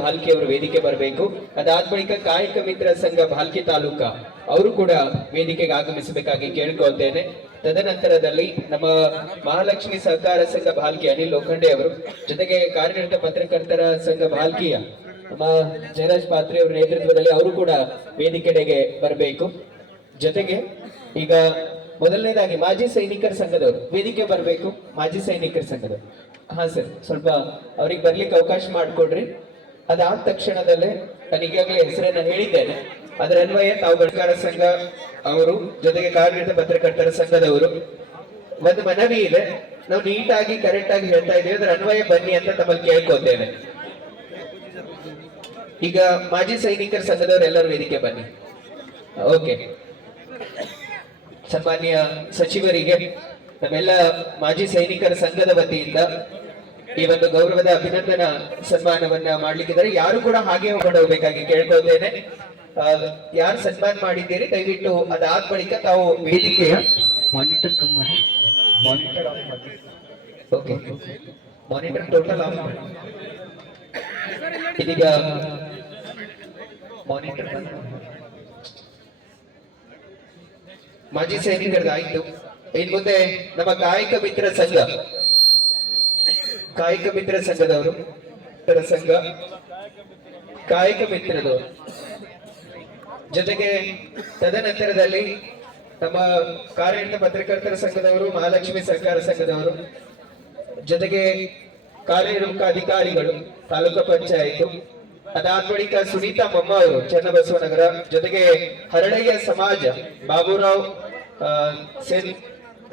ಭಾಲ್ಕಿ ಅವರು ವೇದಿಕೆ ಬರಬೇಕು. ಅದಾದ ಬಳಿಕ ಕಾಯಕ ಮಿತ್ರ ಸಂಘ ಭಾಲ್ಕಿ ತಾಲೂಕ ಅವರು ಕೂಡ ವೇದಿಕೆಗೆ ಆಗಮಿಸಬೇಕಾಗಿ ಕೇಳ್ಕೊತೇನೆ ತದನಂತರದಲ್ಲಿ ನಮ್ಮ ಮಹಾಲಕ್ಷ್ಮಿ ಸಹಕಾರ ಸಂಘ ಭಾಲ್ಕಿ ಅನಿಲ್ ಲೋಖಂಡೆ ಅವರು ಜೊತೆಗೆ ಕಾರ್ಯನಿರತ ಪತ್ರಕರ್ತರ ಸಂಘ ಭಾಲ್ಕಿಯ ನಮ್ಮ ಜಯರಾಜ್ ಪಾತ್ರೆ ಅವರ ನೇತೃತ್ವದಲ್ಲಿ ಅವರು ಕೂಡ ವೇದಿಕೆಡೆಗೆ ಬರಬೇಕು. ಜೊತೆಗೆ ಈಗ ಮೊದಲನೇದಾಗಿ ಮಾಜಿ ಸೈನಿಕರ ಸಂಘದವರು ವೇದಿಕೆ ಬರಬೇಕು. ಮಾಜಿ ಸೈನಿಕರ ಸಂಘದವರು. ಹಾ ಸರ್, ಸ್ವಲ್ಪ ಅವ್ರಿಗೆ ಬರ್ಲಿಕ್ಕೆ ಅವಕಾಶ ಮಾಡಿಕೊಡ್ರಿ. ಅದಾದ ತಕ್ಷಣದಲ್ಲೇ ನಾನು ಈಗಾಗಲೇ ಹೆಸರನ್ನ ಹೇಳಿದ್ದೇನೆ. ಅದರ ಅನ್ವಯ ತಾವು ಗಡ್ಕಾರ ಸಂಘ ಅವರು ಜೊತೆಗೆ ಕಾರ್ಮಿಕ ಪತ್ರಕರ್ತರ ಸಂಘದವರು. ಒಂದು ಮನವಿ ಇದೆ. ನಾವು ನೀಟಾಗಿ ಕರೆಕ್ಟ್ ಆಗಿ ಹೇಳ್ತಾ ಇದ್ದೀವಿ. ಅದರ ಅನ್ವಯ ಬನ್ನಿ ಅಂತ ತಮ್ಮಲ್ಲಿ ಕೇಳ್ಕೊತೇನೆ. ಈಗ ಮಾಜಿ ಸೈನಿಕರ ಸಂಘದವರು ಎಲ್ಲರೂ ವೇದಿಕೆ ಬನ್ನಿ. ಓಕೆ. ಸನ್ಮಾನ್ಯ ಸಚಿವರಿಗೆ, ನಮ್ಮೆಲ್ಲ ಮಾಜಿ ಸೈನಿಕರ ಸಂಘದ ವತಿಯಿಂದ ಈ ಒಂದು ಗೌರವದ ಅಭಿನಂದನ ಸನ್ಮಾನವನ್ನ ಮಾಡ್ಲಿಕ್ಕಿದ್ದಾರೆ. ಯಾರು ಕೂಡ ಹಾಗೆ ಹೋಗ್ಕೊಂಡು ಹೋಗ್ಬೇಕಾಗಿ ಕೇಳ್ಕೊಳ್ತೇನೆ. ಯಾರು ಸನ್ಮಾನ ಮಾಡಿದ್ದೀರಿ? ದಯವಿಟ್ಟು ಅದಾದ ಬಳಿಕ ತಾವು ವೇದಿಕೆಯ monitor monitor okay monitor total of ಇದೀಗ ಮಾನಿಟರ್ ಮಾಜಿ ಸೈನಿಕರದಾಯ್ತು. ಇನ್ ಮುಂದೆ ನಮ್ಮ ಕಾಯಕ ಮಿತ್ರ ಸಂಘ. ಕಾಯಕ ಮಿತ್ರ ಸಂಘದವರು ಸಂಘ, ಕಾಯಕ ಮಿತ್ರದವರು. ಜೊತೆಗೆ ತದನಂತರದಲ್ಲಿ ನಮ್ಮ ಕಾರ್ಯನಿರತ ಪತ್ರಕರ್ತರ ಸಂಘದವರು, ಮಹಾಲಕ್ಷ್ಮಿ ಸರ್ಕಾರ ಸಂಘದವರು, ಜೊತೆಗೆ ಕಾರ್ಯನಿರ್ವಾಹಕ ಅಧಿಕಾರಿಗಳು, ತಾಲೂಕು ಪಂಚಾಯತ್, ಅದಾದ ಬಳಿಕ ಸುನೀತಾ ಮಮ್ಮ ಅವರು, ಚನ್ನಬಸವನಗರ, ಜೊತೆಗೆ ಹರಳಯ್ಯ ಸಮಾಜ, ಬಾಬುರಾವ್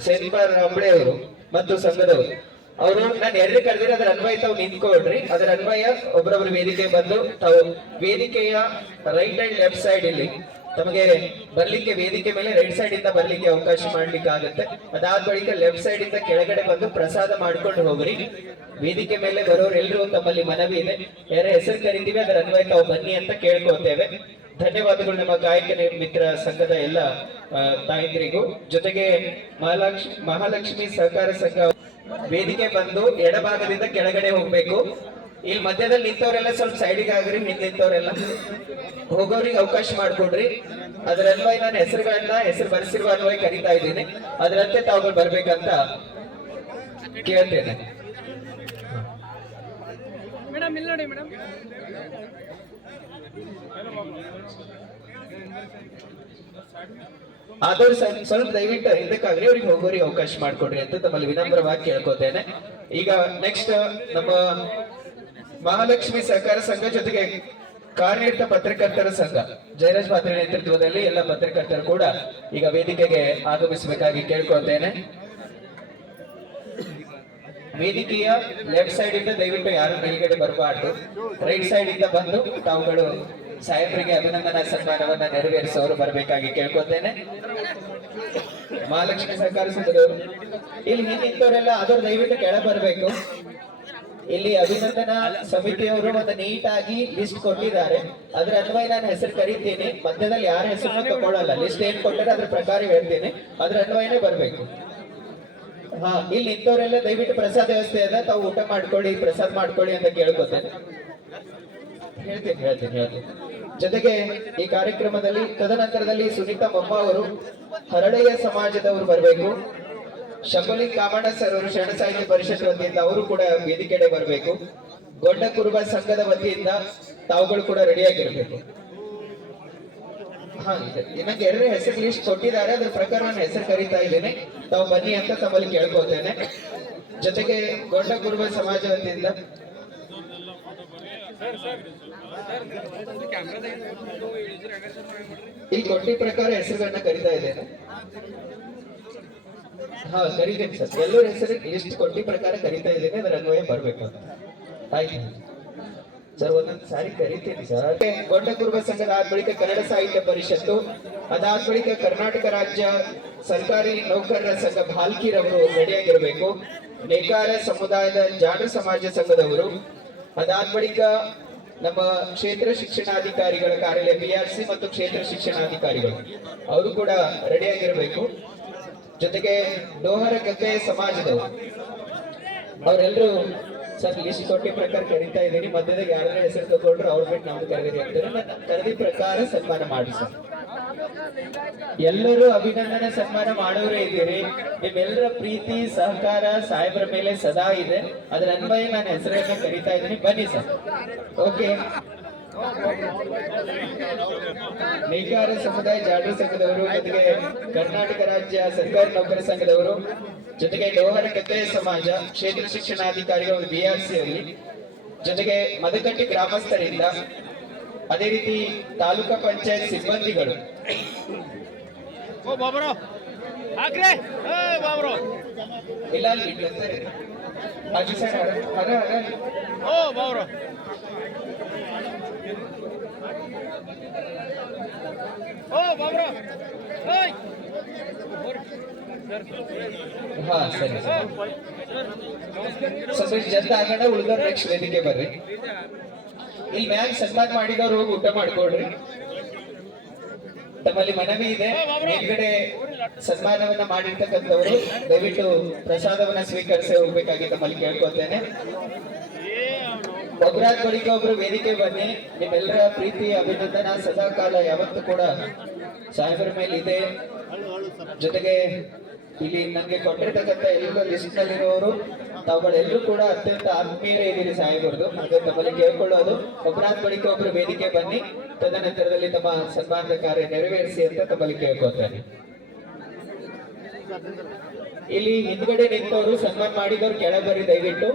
ಸೇನ್ಬಾರ್ ಅಂಬಳೆ ಅವರು ಮತ್ತು ಸಂಘದವರು. ಅವರು ನಾನು ಎರಡು ಕರೆದಿರ ಅದರ ಅನ್ವಯ ತಾವು ನಿಂತ್ಕೊಳ್ರಿ. ಅದರ ಅನ್ವಯ ಒಬ್ಬರೊಬ್ಬರು ವೇದಿಕೆ ಬಂದು ತಾವು ವೇದಿಕೆಯ ರೈಟ್ ಅಂಡ್ ಲೆಫ್ಟ್ ಸೈಡ್ ಇಲ್ಲಿ ತಮಗೆ ಬರ್ಲಿಕ್ಕೆ ವೇದಿಕೆ ಮೇಲೆ ರೈಟ್ ಸೈಡ್ ಇಂದ ಬರ್ಲಿಕ್ಕೆ ಅವಕಾಶ ಮಾಡ್ಲಿಕ್ಕೆ ಆಗುತ್ತೆ ಅದಾದ ಬಳಿಕ ಲೆಫ್ಟ್ ಸೈಡ್ ಇಂದ ಕೆಳಗಡೆ ಬಂದು ಪ್ರಸಾದ ಮಾಡ್ಕೊಂಡು ಹೋಗ್ರಿ. ವೇದಿಕೆ ಮೇಲೆ ಬರೋರು ಎಲ್ಲರೂ ತಮ್ಮಲ್ಲಿ ಮನವಿ ಇದೆ. ಯಾರ ಹೆಸರು ಕರಿತೀವಿ, ಅದರ ಅನ್ವಯ ತಾವು ಬನ್ನಿ ಅಂತ ಕೇಳ್ಕೊತೇವೆ. ಧನ್ಯವಾದಗಳು ನಮ್ಮ ಗಾಯಕ ಮಿತ್ರ ಸಂಘದ ಎಲ್ಲ ತಾಯಂದಿರಿಗೂ. ಜೊತೆಗೆ ಮಹಾಲಕ್ಷ್ಮಿ ಮಹಾಲಕ್ಷ್ಮಿ ಸಹಕಾರ ಸಂಘ ವೇದಿಕೆ ಬಂದು ಎಡಭಾಗದಿಂದ ಕೆಳಗಡೆ ಹೋಗ್ಬೇಕು. ಇಲ್ಲಿ ಮಧ್ಯದಲ್ಲಿ ನಿಂತವರೆಲ್ಲ ಸ್ವಲ್ಪ ಸೈಡಿಗೆ ಆಗ್ರಿ ಹಿಂದೆ ನಿಂತವರೆಲ್ಲ. ಹೋಗೋರಿಗೆ ಅವಕಾಶ ಮಾಡ್ಕೊಡ್ರಿ. ಅದರ ನಾನು ಹೆಸರುಗಳನ್ನ, ಹೆಸರು ಬರೆಸಿರುವ ಅನ್ವಯ ಕರಿತಾ ಇದ್ದೀನಿ. ಅದರಂತೆ ತಾವುಗಳು ಬರ್ಬೇಕಂತ ಕೇಳ್ತೇನೆ. ಮೇಡಮ್. ಆದವ್ರು ಸ್ವಲ್ಪ ದಯವಿಟ್ಟು ಇದಕ್ಕಾಗ್ರಿ ಅವ್ರಿಗೆ ಹೋಗೋರಿಗೆ ಅವಕಾಶ ಮಾಡಿಕೊಡ್ರಿ ಅಂತ ತಮ್ಮಲ್ಲಿ ವಿನಮ್ರವಾಗಿ ಕೇಳ್ಕೊತೇನೆ. ಈಗ ನೆಕ್ಸ್ಟ್ ನಮ್ಮ ಮಹಾಲಕ್ಷ್ಮಿ ಸಹಕಾರ ಸಂಘ ಜೊತೆಗೆ ಕಾರ್ಯನಿರತ ಪತ್ರಕರ್ತರ ಸಂಘ. ಜಯರಾಜ್ ಪಾತ್ರ ನೇತೃತ್ವದಲ್ಲಿ ಎಲ್ಲ ಪತ್ರಕರ್ತರು ಕೂಡ ಈಗ ವೇದಿಕೆಗೆ ಆಗಮಿಸಬೇಕಾಗಿ ಕೇಳ್ಕೊತೇನೆ. ವೇದಿಕೆಯ ಲೆಫ್ಟ್ ಸೈಡ್ ಇಂದ ದಯವಿಟ್ಟು ಯಾರು ಮೇಲ್ಗಡೆ ಬರಬಾರ್ದು. ರೈಟ್ ಸೈಡ್ ಇಂದ ಬಂದು ತಾವುಗಳು ಸಾಹೇಬರಿಗೆ ಅಭಿನಂದನಾ ಸನ್ಮಾನವನ್ನ ನೆರವೇರಿಸೋರು ಬರಬೇಕಾಗಿ ಕೇಳ್ಕೊತೇನೆ. ಮಹಾಲಕ್ಷ್ಮಿ ಸರ್ಕಾರಿ ಸಂಘದವರು. ಇಲ್ಲಿ ನಿಂತವರೆಲ್ಲ ಅದರ ದಯವಿಟ್ಟು ಕೆಳ ಬರಬೇಕು ಇಲ್ಲಿ ಅಭಿನಂದನಾ ಸಮಿತಿಯವರು ಒಂದು ನೀಟಾಗಿ ಲಿಸ್ಟ್ ಕೊಟ್ಟಿದ್ದಾರೆ. ಅದ್ರ ಅನ್ವಯ ನಾನು ಹೆಸರು ಕರಿತೀನಿ. ಮಧ್ಯದಲ್ಲಿ ಯಾರ ಹೆಸರನ್ನ ತಗೊಳ್ಳಲ್ಲ. ಲಿಸ್ಟ್ ಏನ್ ಕೊಟ್ಟರೆ ಅದ್ರ ಪ್ರಕಾರ ಹೇಳ್ತೀನಿ. ಅದ್ರ ಅನ್ವಯನೇ ಬರಬೇಕು. ಹಾ, ಇಲ್ಲಿ ನಿಂತವರೆಲ್ಲ ದಯವಿಟ್ಟು ಪ್ರಸಾದ ವ್ಯವಸ್ಥೆ ಇದೆ ತಾವು ಊಟ ಮಾಡ್ಕೊಳ್ಳಿ, ಪ್ರಸಾದ ಮಾಡ್ಕೊಳ್ಳಿ ಅಂತ ಕೇಳ್ಕೊತೇನೆ. ಹೇಳ್ತೀನಿ, ಹೇಳ್ತೇನೆ ಹೇಳ್ತೇನೆ. ಜೊತೆಗೆ ಈ ಕಾರ್ಯಕ್ರಮದಲ್ಲಿ, ತದನಂತರದಲ್ಲಿ ಸುನೀತಾ ಮೊಮ್ಮ ಅವರು ಹರಳೆಯ ಸಮಾಜದವರು ಬರಬೇಕು. ಶಕುಲಿ ಕಾಮಣ್ಣ ಸರ್ ಅವರು ಶರಣ ಸಾಹಿತ್ಯ ಪರಿಷತ್ ವತಿಯಿಂದ ಅವರು ಕೂಡ ವೇದಿಕೆಡೆ ಬರಬೇಕು. ಗೊಂಡ ಕುರುಬ ಸಂಘದ ವತಿಯಿಂದ ತಾವುಗಳು ಕೂಡ ರೆಡಿಯಾಗಿರ್ಬೇಕು. ಹಾ ನನಗೆ ಎರಡು ಹೆಸರು ಲಿಸ್ಟ್ ಕೊಟ್ಟಿದ್ದಾರೆ. ಅದ್ರ ಪ್ರಕಾರ ನಾನು ಹೆಸರು ಕರೀತಾ ಇದ್ದೇನೆ. ತಾವು ಬನ್ನಿ ಅಂತ ತಮ್ಮಲ್ಲಿ ಕೇಳ್ಕೊತೇನೆ. ಜೊತೆಗೆ ಗೊಂಡ ಕುರುಬ ಸಮಾಜ ವತಿಯಿಂದ ಈ ಕೊಟ್ಟಿ ಪ್ರಕಾರ ಹೆಸರುಗಳನ್ನ ಕರಿತಾ ಇದ್ದೇನೆ. ಹಾ, ಕರಿತೇನೆ ಸರ್. ಎಲ್ಲರ ಹೆಸರು ಲಿಸ್ಟ್ ಕೊಟ್ಟಿ ಪ್ರಕಾರ ಕರಿತಾ ಇದ್ದೇನೆ, ಅದರ ಅನ್ವಯ ಬರ್ಬೇಕು ಆಯ್ತು. ಸರ್, ಒಂದೊಂದು ಸಾರಿ ಕರಿತೀನಿ ಸರ್. ಗೊಂಡ ಕುರುಬ ಸಂಘದ ಆದ ಬಳಿಕ ಕನ್ನಡ ಸಾಹಿತ್ಯ ಪರಿಷತ್ತು ಅದಾದ ಬಳಿಕ ಕರ್ನಾಟಕ ರಾಜ್ಯ ಸರ್ಕಾರಿ ನೌಕರರ ಸಂಘ ಭಾಲ್ಕಿರವರು ರೆಡಿಯಾಗಿರಬೇಕು ನೇಕಾರ ಸಮುದಾಯದ ಜಾಡ ಸಮಾಜ ಸಂಘದವರು ಅದಾದ ಬಳಿಕ ನಮ್ಮ ಕ್ಷೇತ್ರ ಶಿಕ್ಷಣಾಧಿಕಾರಿಗಳ ಕಾರ್ಯಾಲಯ ಬಿ ಆರ್ ಸಿ ಮತ್ತು ಕ್ಷೇತ್ರ ಶಿಕ್ಷಣಾಧಿಕಾರಿಗಳು, ಅವರು ಕೂಡ ರೆಡಿಯಾಗಿರಬೇಕು. ಜೊತೆಗೆ ಡೋಹರ ಗದ್ದೆ ಸಮಾಜದವರು ಅವರೆಲ್ಲರೂ ಸರ್ ಲಿಸ್ಟ್ ಕೊಟ್ಟಿ ಪ್ರಕಾರ ಕರಿತಾ ಇದ್ದೀನಿ. ಮಧ್ಯದಾಗ ಯಾರಾದ್ರೂ ಹೆಸರು ತಗೊಂಡ್ರು ಅವ್ರ ಬಿಟ್ಟು ನಮ್ದು ಕರೆದಿರಿ ಅಂತಾರೆ ಕರೆದಿ ಪ್ರಕಾರ ಸನ್ಮಾನ ಮಾಡಿ ಸರ್. ಎಲ್ಲರೂ ಅಭಿನಂದನೆ ಸನ್ಮಾನ ಮಾಡೋರೇ ಇದ್ದೀರಿ. ನಿಮ್ಮೆಲ್ಲರ ಪ್ರೀತಿ, ಸಹಕಾರ ಸಾಹೇಬರ ಮೇಲೆ ಸದಾ ಇದೆ. ಅದರ ಅನ್ವಯ ನಾನು ಹೆಸರನ್ನ ಕರಿತಾ ಇದ್ದೀನಿ. ಬನ್ನಿ ಸರ್. ಓಕೆ ನೇಕಾರ ಸಮುದಾಯ ಜಾಡ್ರ ಸಂಘದವರು, ಜೊತೆಗೆ ಕರ್ನಾಟಕ ರಾಜ್ಯ ಸರ್ಕಾರಿ ನೌಕರ ಸಂಘದವರು, ಜೊತೆಗೆ ಲೋಹರ ಕತೆ ಸಮಾಜ, ಕ್ಷೇತ್ರ ಶಿಕ್ಷಣಾಧಿಕಾರಿಗಳು ಬಿಆರ್ಸಿ ಅಲ್ಲಿ, ಜೊತೆಗೆ ಮದಕಟ್ಟಿ ಗ್ರಾಮಸ್ಥರಿಂದ ಅದೇ ರೀತಿ ತಾಲೂಕಾ ಪಂಚಾಯತ್ ಸಿಬ್ಬಂದಿಗಳು ಓ, ಬಾಬರೋ. ಹಾಕ್ರೆ. ಏ, ಬಾಬರೋ. ಇಲ್ಲ ಇಡ್ಲಿ ಸರ್. ಓ, ಬಾಬರೋ. ಓ, ಬಾಬರೋ. ಓಯ್. ಹಾ ವೇದಿಕೆ ಬರ್ರಿ. ಇಲ್ಲಿ ಮ್ಯಾಗ ಸನ್ಮಾನ ಮಾಡಿದವ್ರು ಹೋಗಿ ಊಟ ಮಾಡ್ಕೊಳ್ರಿ. ತಮ್ಮಲ್ಲಿ ಮನವಿ ಇದೆ. ಮೇಲ್ಗಡೆ ಸನ್ಮಾನವನ್ನ ಮಾಡಿರ್ತಕ್ಕಂಥವ್ರು ದಯವಿಟ್ಟು ಪ್ರಸಾದವನ್ನ ಸ್ವೀಕರಿಸಿ ಹೋಗ್ಬೇಕಾಗಿ ತಮ್ಮಲ್ಲಿ ಕೇಳ್ಕೊತೇನೆ. ಒಬ್ಬರಾದ ಬಳಿಕ ಒಬ್ರು ವೇದಿಕೆ ಬನ್ನಿ. ನಿಮ್ಮೆಲ್ಲರ ಪ್ರೀತಿ ಅಭಿನಂದನ ಸದಾ ಕಾಲ ಯಾವತ್ತು ಕೂಡ ಸಾಹೇಬರ ಮೇಲೆ ಇದೆ. ಜೊತೆಗೆ ಇಲ್ಲಿ ನನಗೆ ಕೊಟ್ಟಿರ್ತಕ್ಕಂಥ ಎಲ್ಲರೂ ಲಿಸ್ಟ್ ನಲ್ಲಿರುವವರು ತಾವುಗಳೆಲ್ಲರೂ ಕೂಡ ಅತ್ಯಂತ ಆತ್ಮೀಯರೇ ಇದ್ದೀರಿ ಸಾಹೇಬರದು ಹಾಗೆ ತಮ್ಮಲ್ಲಿ ಕೇಳ್ಕೊಳ್ಳೋದು. ಒಬ್ಬರಾದ ಬಳಿಕ ಒಬ್ರು ವೇದಿಕೆ ಬನ್ನಿ. ತದನಂತರದಲ್ಲಿ ತಮ್ಮ ಸನ್ಮಾನದ ಕಾರ್ಯ ನೆರವೇರಿಸಿ ಅಂತ ತಮ್ಮಲ್ಲಿ ಕೇಳ್ಕೊತಾರೆ ಇಲ್ಲಿ ಹಿಂದ್ಗಡೆ ನಿಂತವರು ಸನ್ಮಾನ ಮಾಡಿದವರು ಕೆಳಗೆ ಬರ್ರಿ ದಯವಿಟ್ಟು.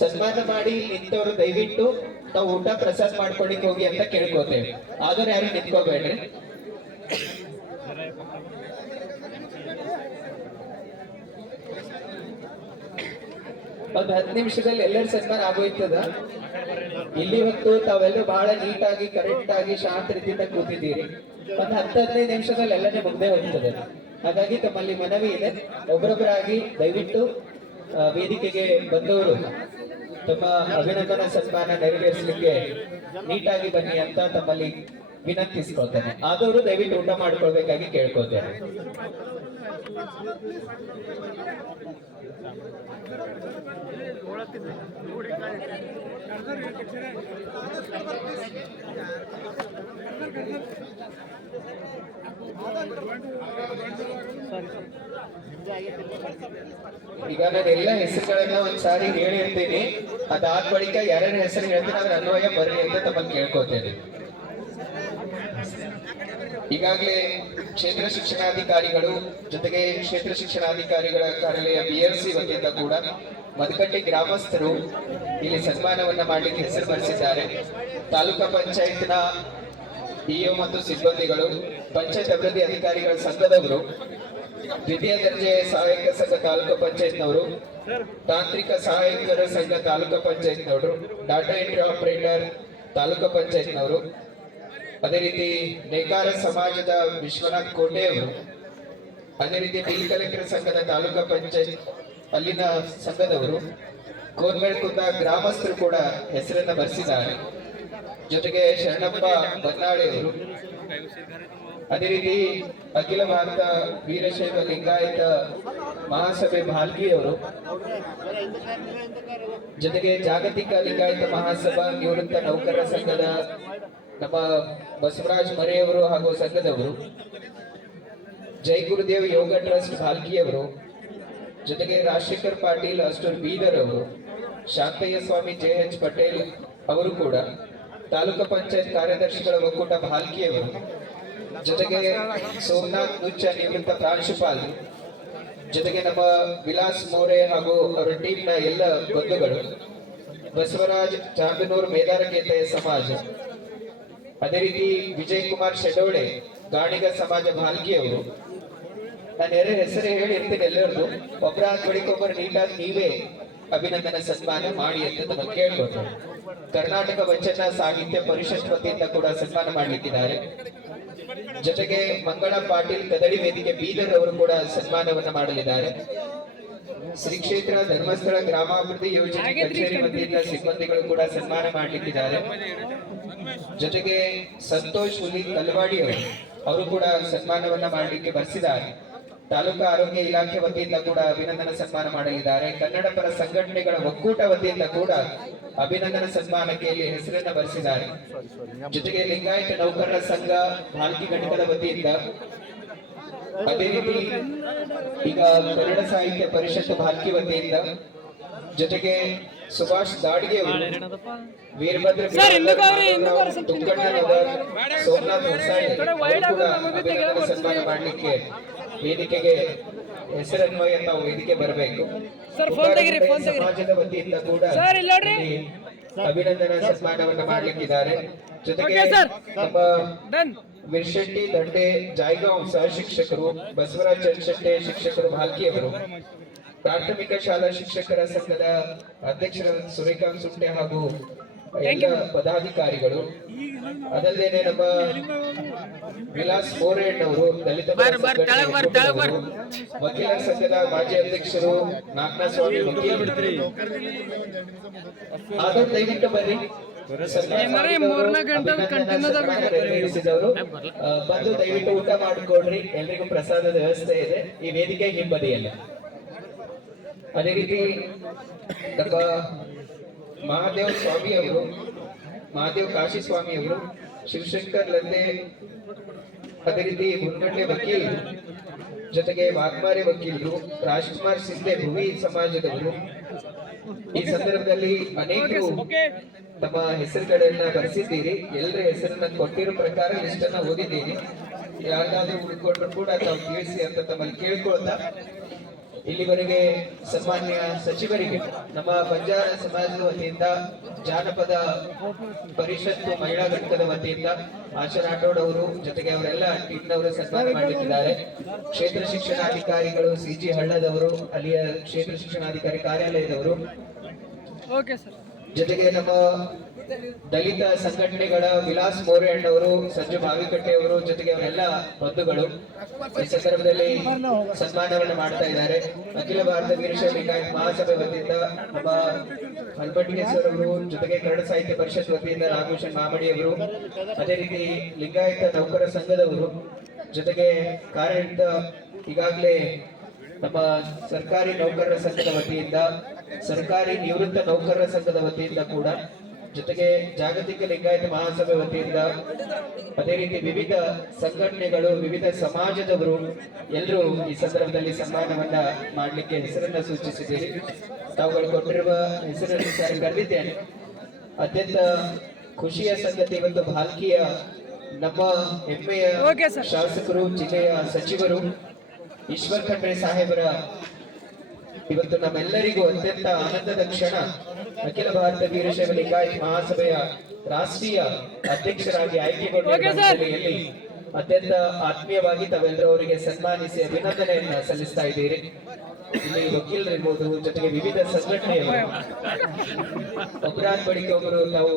ಸನ್ಮಾನ ಮಾಡಿ ನಿಂತವರು ದಯವಿಟ್ಟು ನಾವು ಊಟ ಪ್ರಸಾದ ಮಾಡ್ಕೊಳಿಕ್ ಹೋಗಿ ಅಂತ ಕೇಳ್ಕೊತೇವೆ ಆದ್ರೆ ಯಾರು ನಿಂತ್ಕೋಬೇಡ್ರಿ. ಒಂದ್ ಹತ್ತು ನಿಮಿಷದಲ್ಲಿ ಎಲ್ಲರೂ ಸನ್ಮಾನ ಆಗೋಯ್ತದ? ಇಲ್ಲಿ ಹೊತ್ತು ತಾವೆಲ್ಲರೂ ಬಹಳ ನೀಟಾಗಿ ಕರೆಕ್ಟ್ ಆಗಿ, ಶಾಂತ ರೀತಿಯಿಂದ ಕೂತಿದ್ದೀರಿ. ಒಂದು ಹತ್ತು ಹದಿನೈದು ನಿಮಿಷದಲ್ಲಿ ಎಲ್ಲನೇ ಮುಗ್ದೇ ಹೋಗ್ತದೆ. ಹಾಗಾಗಿ ತಮ್ಮಲ್ಲಿ ಮನವಿ ಇದೆ. ಒಬ್ಬರೊಬ್ಬರಾಗಿ ದಯವಿಟ್ಟು ವೇದಿಕೆಗೆ ಬಂದವರು ತಮ್ಮ ಅಭಿನಂದನ ಸನ್ಮಾನ ನೆರವೇರಿಸಲಿಕ್ಕೆ ನೀಟಾಗಿ ಬನ್ನಿ ಅಂತ ತಮ್ಮಲ್ಲಿ ವಿನಂತಿಸ್ಕೊಳ್ತೇನೆ. ಆದವರು ದಯವಿಟ್ಟು ಊಟ ಮಾಡ್ಕೊಳ್ಬೇಕಾಗಿ ಕೇಳ್ಕೊತೇನೆ ಈಗ ನಾನು ಎಲ್ಲ ಹೆಸರುಗಳನ್ನ ಒಂದ್ಸಾರಿ ಹೇಳಿರ್ತೀನಿ. ಅದಾದ ಬಳಿಕ ಯಾರ್ಯಾರ ಹೆಸರು ಹೇಳ್ತೀನಿ ಅದ್ರ ಅನ್ವಯ ಬರ್ರಿ ಅಂತ ತಮ್ಮಲ್ಲಿ ಕೇಳ್ಕೊತೇನೆ. ಈಗಾಗಲೇ ಕ್ಷೇತ್ರ ಶಿಕ್ಷಣಾಧಿಕಾರಿಗಳು ಜೊತೆಗೆ ಕ್ಷೇತ್ರ ಶಿಕ್ಷಣಾಧಿಕಾರಿಗಳ ಕಾರ್ಯಾಲಯ ಬಿಎಲ್ಸಿ ವತಿಯಿಂದ ಕೂಡ ಮದಕಟ್ಟೆ ಗ್ರಾಮಸ್ಥರು ಇಲ್ಲಿ ಸನ್ಮಾನವನ್ನ ಮಾಡಲಿಕ್ಕೆ ಹೆಸರು ಬರೆಸಿದ್ದಾರೆ. ತಾಲೂಕಾ ಪಂಚಾಯತ್ನ ಇಒ ಮತ್ತು ಸಿಬ್ಬಂದಿಗಳು, ಪಂಚಾಯತ್ ಅಭಿವೃದ್ಧಿ ಅಧಿಕಾರಿಗಳ ಸಂಘದವರು, ದ್ವಿತೀಯ ದರ್ಜೆ ಸಹಾಯಕ ಸಂಘ ತಾಲೂಕು ಪಂಚಾಯತ್ನವರು, ತಾಂತ್ರಿಕ ಸಹಾಯಕರ ಸಂಘ ತಾಲೂಕು ಪಂಚಾಯತ್ನವರು, ಡಾಟಾ ಎಂಟ್ರಿ ಆಪರೇಟರ್ ತಾಲೂಕು ಪಂಚಾಯತ್ನವರು, ಅದೇ ರೀತಿ ನೇಕಾರ ಸಮಾಜದ ವಿಶ್ವನಾಥ್ ಕೋಟೆ ಅವರು, ಅದೇ ರೀತಿ ಬಿಲ್ ಕಲೆಕ್ಟರ್ ಸಂಘದ ತಾಲೂಕಾ ಪಂಚಾಯತ್ ಅಲ್ಲಿನ ಸಂಘದವರು ಕೋರ್ಮೆಳ್ಕುಂದ ಗ್ರಾಮಸ್ಥರು ಕೂಡ ಹೆಸರನ್ನ ಬರೆಸಿದ್ದಾರೆ. ಜೊತೆಗೆ ಶರಣಪ್ಪ ಬನ್ನಾಳೆ ಅವರು ಅದೇ ರೀತಿ ಅಖಿಲ ಭಾರತ ವೀರಶೈವ ಲಿಂಗಾಯತ ಮಹಾಸಭೆ ಭಾಲ್ಕಿ ಅವರು ಜೊತೆಗೆ ಜಾಗತಿಕ ಲಿಂಗಾಯತ ಮಹಾಸಭಾ ನಿವೃತ್ತ ನೌಕರರ ಸಂಘದ ನಮ್ಮ ಬಸವರಾಜ್ ಮರೆಯವರು ಹಾಗೂ ಸಂಘದವರು. ಜೈ ಗುರುದೇವ್ ಯೋಗ ಟ್ರಸ್ಟ್ ಭಾಲ್ಕಿಯವರು. ಜೊತೆಗೆ ರಾಜಶೇಖರ್ ಪಾಟೀಲ್, ಅಷ್ಟೂರ್ ಬೀದರ್ ಅವರು, ಶಾಂತಯ್ಯ ಸ್ವಾಮಿ ಜೆ ಎಚ್ ಪಟೇಲ್ ಅವರು ಕೂಡ ತಾಲೂಕು ಪಂಚಾಯತ್ ಕಾರ್ಯದರ್ಶಿಗಳ ಒಕ್ಕೂಟ ಭಾಲ್ಕಿಯವರು ಜೊತೆಗೆ ಸೋಮನಾಥ್ ನುಚ್ಚ ನಿವೃತ್ತ ಪ್ರಾಂಶುಪಾಲ್, ಜೊತೆಗೆ ನಮ್ಮ ವಿಲಾಸ್ ಮೋರೆ ಹಾಗೂ ಅವರ ಟೀಮ್ನ ಎಲ್ಲ ಬಂಧುಗಳು, ಬಸವರಾಜ್ ಚಾಂದನೂರ್ ಮೇದಾರಕೇತೆಯ ಸಮಾಜ, ಅದೇ ರೀತಿ ವಿಜಯ್ ಕುಮಾರ್ ಶೆಡೋಳೆ, ಗಾಣಿಗ ಸಮಾಜ ಭಾಲ್ಕಿಯವರು ನಾನು ಎರಡು ಹೆಸರು ಹೇಳಿರ್ತೀನಿ ಎಲ್ಲರದು ಒಬ್ಬರ ಬಳಿಕ ಒಬ್ಬರು ನೀಟಾಗಿ ನೀವೇ ಅಭಿನಂದನೆ ಸನ್ಮಾನ ಮಾಡಿ ಅಂತ ನಮಗೆ ಕೇಳ್ಬೋದು. ಕರ್ನಾಟಕ ವಚನ ಸಾಹಿತ್ಯ ಪರಿಷತ್ ವತಿಯಿಂದ ಕೂಡ ಸನ್ಮಾನ ಮಾಡಲಿಕ್ಕಿದ್ದಾರೆ. ಜೊತೆಗೆ ಮಂಗಳ ಪಾಟೀಲ್ ಕದಡಿ ವೇದಿಕೆ ಬೀದರ್ ಅವರು ಕೂಡ ಸನ್ಮಾನವನ್ನ ಮಾಡಲಿದ್ದಾರೆ. ಶ್ರೀ ಕ್ಷೇತ್ರ ಧರ್ಮಸ್ಥಳ ಗ್ರಾಮಾಭಿವೃದ್ಧಿ ಯೋಜನೆ ಕಚೇರಿ ವತಿಯಿಂದ ಸಿಬ್ಬಂದಿಗಳು ಕೂಡ ಸನ್ಮಾನ ಮಾಡಲಿಕ್ಕಿದ್ದಾರೆ. ಜೊತೆಗೆ ಸಂತೋಷ್ ಹುಲಿ ಕಲ್ವಾಡಿ ಅವರು ಅವರು ಕೂಡ ಸನ್ಮಾನವನ್ನ ಮಾಡಲಿಕ್ಕೆ ಬರ್ಸಿದ್ದಾರೆ. ತಾಲೂಕು ಆರೋಗ್ಯ ಇಲಾಖೆ ವತಿಯಿಂದ ಕೂಡ ಅಭಿನಂದನಾ ಸನ್ಮಾನ ಮಾಡಲಿದ್ದಾರೆ. ಕನ್ನಡ ಪರ ಸಂಘಟನೆಗಳ ಒಕ್ಕೂಟ ವತಿಯಿಂದ ಕೂಡ ಅಭಿನಂದನಾ ಸನ್ಮಾನಕ್ಕೆ ಇಲ್ಲಿ ಹೆಸರನ್ನ ಬರೆಸಿದ್ದಾರೆ. ಜೊತೆಗೆ ಲಿಂಗಾಯತ ನೌಕರರ ಸಂಘ ನಾಲ್ಕಿ ಘಟಕದ ವತಿಯಿಂದ ಅದೇ ರೀತಿ ಈಗ ಕನ್ನಡ ಸಾಹಿತ್ಯ ಪರಿಷತ್ ಭಾಲ್ಕಿ ವತಿಯಿಂದ ಜೊತೆಗೆ ಸುಭಾಷ್ ದಾಡಿಗೆ ಅವರು ವೀರಭದ್ರ ಸೋಮನಾಥ್ ಸನ್ಮಾನ ಮಾಡಲಿಕ್ಕೆ ವೇದಿಕೆಗೆ ಹೆಸರನ್ವಯ ನಾವು ವೇದಿಕೆ ಬರಬೇಕು. ಸರ್, ಫೋನ್ ತೆಗೀರಿ, ಫೋನ್ ತೆಗೀರಿ. ಸಮಾಜದ ವತಿಯಿಂದ ಕೂಡ ಅಭಿನಂದನಾ ಸನ್ಮಾನವನ್ನು ಮಾಡ್ಲಿಕ್ಕಿದ್ದಾರೆ. ಜೊತೆಗೆ ವಿರ್ಶೆಟ್ಟಿ ದಂಡೆ ಜಾಯ್ಗಾಂವ್ ಸಹ ಶಿಕ್ಷಕರು ಬಸವರಾಜ್ ಚಂದ್ರಶೆಟ್ಟೆ ಶಿಕ್ಷಕರು ಭಾಲ್ಕಿಯವರು ಪ್ರಾಥಮಿಕ ಶಾಲಾ ಶಿಕ್ಷಕರ ಸಂಘದ ಅಧ್ಯಕ್ಷರ ಸೂರ್ಯಕಾಂತ್ ಸುಟ್ಟೆ ಹಾಗೂ ಎಲ್ಲ ಪದಾಧಿಕಾರಿಗಳು ಅದಲ್ಲದೆ ನಮ್ಮ ವಿಲಾಸ್ ಕೋರೇಟ್ ಅವರು ದಲಿತ ವಕೀಲರ ಸಂಘದ ಮಾಜಿ ಅಧ್ಯಕ್ಷರು ನಾಗನಾಥ ಸ್ವಾಮಿ ಅದು ಆದರೂ ದಯವಿಟ್ಟು ಬರ್ರಿ. ಬಂದು ದಯವಿಟ್ಟು ಊಟ ಮಾಡಿಕೊಡ್ರಿ. ಎಲ್ರಿಗೂ ಪ್ರಸಾದದ ವ್ಯವಸ್ಥೆ ಇದೆ. ಈ ವೇದಿಕೆ ಹಿಂಬದಿಯಲ್ಲಿ. ಅದೇ ರೀತಿ ಮಹಾದೇವ್ ಸ್ವಾಮಿ ಅವರು, ಮಹಾದೇವ್ ಕಾಶಿ ಸ್ವಾಮಿ ಅವರು, ಶಿವಶಂಕರ್ ಲಂದೆ ಅದೇ ರೀತಿ ಮುನ್ಗಂಡೆ ವಕೀಲರು, ಜೊತೆಗೆ ವಾಗ್ಮಾರಿ ವಕೀಲರು, ರಾಜ್ಕುಮಾರ್ ಸಿಂಧೆ ಭುವಿ ಸಮಾಜದವರು. ಈ ಸಂದರ್ಭದಲ್ಲಿ ಅನೇಕರು ತಮ್ಮ ಹೆಸರುಗಳನ್ನ ಬರೆಸಿದ್ದೀರಿ. ಎಲ್ಲರ ಹೆಸರನ್ನ ಕೊಟ್ಟಿರೋ ಪ್ರಕಾರ ಲಿಸ್ಟನ್ನ ಓದಿದ್ದೀನಿ ಯಾರಾದ್ರೂ ಉಳ್ಕೊಂಡ್ರು ಕೂಡ ತಾವು ತಿಳಿಸಿ ಅಂತ ತಮ್ಮಲ್ಲಿ ಕೇಳ್ಕೊಳ್ತಾ ಇಲ್ಲಿವರೆಗೆ ಸನ್ಮಾನ್ಯ ಸಚಿವರಿಗೆ ನಮ್ಮ ಬಂಜಾರ ಸಮಾಜದ ವತಿಯಿಂದ ಜಾನಪದ ಪರಿಷತ್ತು ಮಹಿಳಾ ಘಟಕದ ವತಿಯಿಂದ ಆಶಾ ರಾಠೋಡ್ ಅವರು ಜೊತೆಗೆ ಅವರೆಲ್ಲ ಟೀಮ್ನವರು ಸನ್ಮಾನ ಮಾಡಿದ್ದಾರೆ ಕ್ಷೇತ್ರ ಶಿಕ್ಷಣಾಧಿಕಾರಿಗಳು ಸಿ ಜಿ ಹಳ್ಳದವರು ಅಲ್ಲಿಯ ಕ್ಷೇತ್ರ ಶಿಕ್ಷಣಾಧಿಕಾರಿ ಕಾರ್ಯಾಲಯದವರು. ಜೊತೆಗೆ ನಮ್ಮ ದಲಿತ ಸಂಘಟನೆಗಳ ವಿಲಾಸ್ ಮೋರೆ ಅವರು ಸಂಜು ಭಾವಿಕಟ್ಟೆ ಅವರು ಜೊತೆಗೆ ಅವರೆಲ್ಲ ಬಂಧುಗಳು. ಈ ಸಂದರ್ಭದಲ್ಲಿ ಸನ್ಮಾನವನ್ನು ಮಾಡ್ತಾ ಇದ್ದಾರೆ. ಅಖಿಲ ಭಾರತ ವೀರಶೈವ ಲಿಂಗಾಯತ್ ಮಹಾಸಭೆ ವತಿಯಿಂದ ನಮ್ಮ ಹಲ್ಬಟ್ಟಿಗೆ ಸರ್ ಅವರು ಜೊತೆಗೆ ಕನ್ನಡ ಸಾಹಿತ್ಯ ಪರಿಷತ್ ವತಿಯಿಂದ ರಾಮಕೃಷ್ಣ ಮಾಮಡಿ ಅವರು, ಅದೇ ರೀತಿ ಲಿಂಗಾಯತ ನೌಕರ ಸಂಘದವರು ಜೊತೆಗೆ ಕಾರ್ಯನಿರತ ಈಗಾಗಲೇ ನಮ್ಮ ಸರ್ಕಾರಿ ನೌಕರರ ಸಂಘದ ವತಿಯಿಂದ, ಸರ್ಕಾರಿ ನಿವೃತ್ತ ನೌಕರರ ಸಂಘದ ವತಿಯಿಂದ ಕೂಡ ಜೊತೆಗೆ ಜಾಗತಿಕ ಲಿಂಗಾಯತ ಮಹಾಸಭೆ ವತಿಯಿಂದ ಅದೇ ರೀತಿ ವಿವಿಧ ಸಂಘಟನೆಗಳು ವಿವಿಧ ಸಮಾಜದವರು ಎಲ್ಲರೂ ಈ ಸಂದರ್ಭದಲ್ಲಿ ಸನ್ಮಾನವನ್ನ ಮಾಡಲಿಕ್ಕೆ ಹೆಸರನ್ನ ಸೂಚಿಸಿದ್ದೀರಿ. ತಾವುಗಳು ಕೊಟ್ಟಿರುವ ಹೆಸರನ್ನು ಸರ್ ಕರೆದಿದ್ದೇನೆ. ಅತ್ಯಂತ ಖುಷಿಯ ಸಂಗತಿ ಇವತ್ತು ಭಾಲ್ಕಿಯ ನಮ್ಮ ಹೆಮ್ಮೆಯ ಶಾಸಕರು ಜಿಲ್ಲೆಯ ಸಚಿವರು ಈಶ್ವರ್ ಖಂಡ್ರೆ ಸಾಹೇಬರ. ಇವತ್ತು ನಮ್ಮೆಲ್ಲರಿಗೂ ಅತ್ಯಂತ ಆನಂದದ ಕ್ಷಣ. ಅಖಿಲ ಭಾರತ ವೀರಶೈವ ಲಿಂಗಾಯತ್ ಮಹಾಸಭೆಯ ರಾಷ್ಟ್ರೀಯ ಅಧ್ಯಕ್ಷರಾಗಿ ಆಯ್ಕೆಗೊಂಡ Okay, sir. ಅತ್ಯಂತ ಆತ್ಮೀಯವಾಗಿ ತಾವೆಲ್ಲರವರಿಗೆ ಸನ್ಮಾನಿಸಿ ಅಭಿನಂದನೆಯನ್ನ ಸಲ್ಲಿಸ್ತಾ ಇದ್ದೀರಿ. ಇಲ್ಲಿ ವಕೀಲರಿರ್ಬೋದು ಜೊತೆಗೆ ವಿವಿಧ ಸಂಘಟನೆಯವರು. ಒಬ್ಬರಾದ ಬಳಿಕ ಒಬ್ಬರು ನಾವು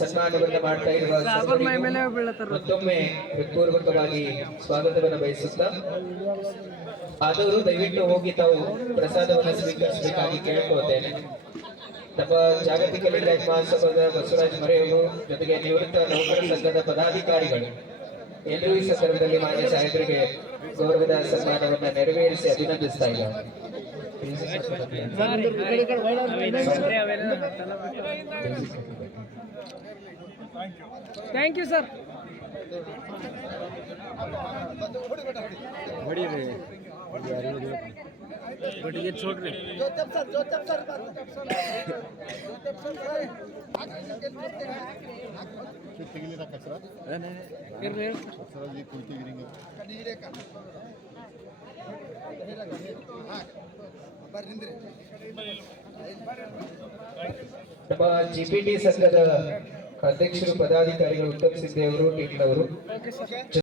ಸನ್ಮಾನವನ್ನ ಮಾಡ್ತಾ ಇರುವ ಮತ್ತೊಮ್ಮೆ ಹೃತ್ಪೂರ್ವಕವಾಗಿ ಸ್ವಾಗತವನ್ನು ಬಯಸುತ್ತಾ ಆದವರು ದಯವಿಟ್ಟು ಹೋಗಿ ತಾವು ಪ್ರಸಾದವನ್ನು ಸ್ವೀಕರಿಸಬೇಕಾಗಿ ಕೇಳ್ಕೊಳ್ತೇನೆ. ನಮ್ಮ ಜಾಗತಿಕ ಲಿಂಗಾಯತ್ ಮಹಾಸಭಾದ ಬಸವರಾಜ್ ಮರೆಯವರು ಜೊತೆಗೆ ನಿವೃತ್ತ ನೌಕರ ಸಂಘದ ಪದಾಧಿಕಾರಿಗಳು ಎಲ್ಲರೂ ಈ ಸಂದರ್ಭದಲ್ಲಿ ಮಾನ್ಯ ಸಾಹೇಬರಿಗೆ ಗೌರವದ ಸನ್ಮಾನವನ್ನ ನೆರವೇರಿಸಿ ಅಭಿನಂದಿಸ್ತಾ ಇದ್ದಾರೆ. ಥ್ಯಾಂಕ್ ಯು ಸರ್ ಇರ್ಲಿ ಇರ್ಲಿ ನಮ್ಮ ಜಿಪಿಟಿ ಸಂಘದ ಅಧ್ಯಕ್ಷರು ಪದಾಧಿಕಾರಿಗಳು ಉತ್ತಮ್ ಸಿದ್ದೆ ಅವರು ಟೀಮ್ನವರು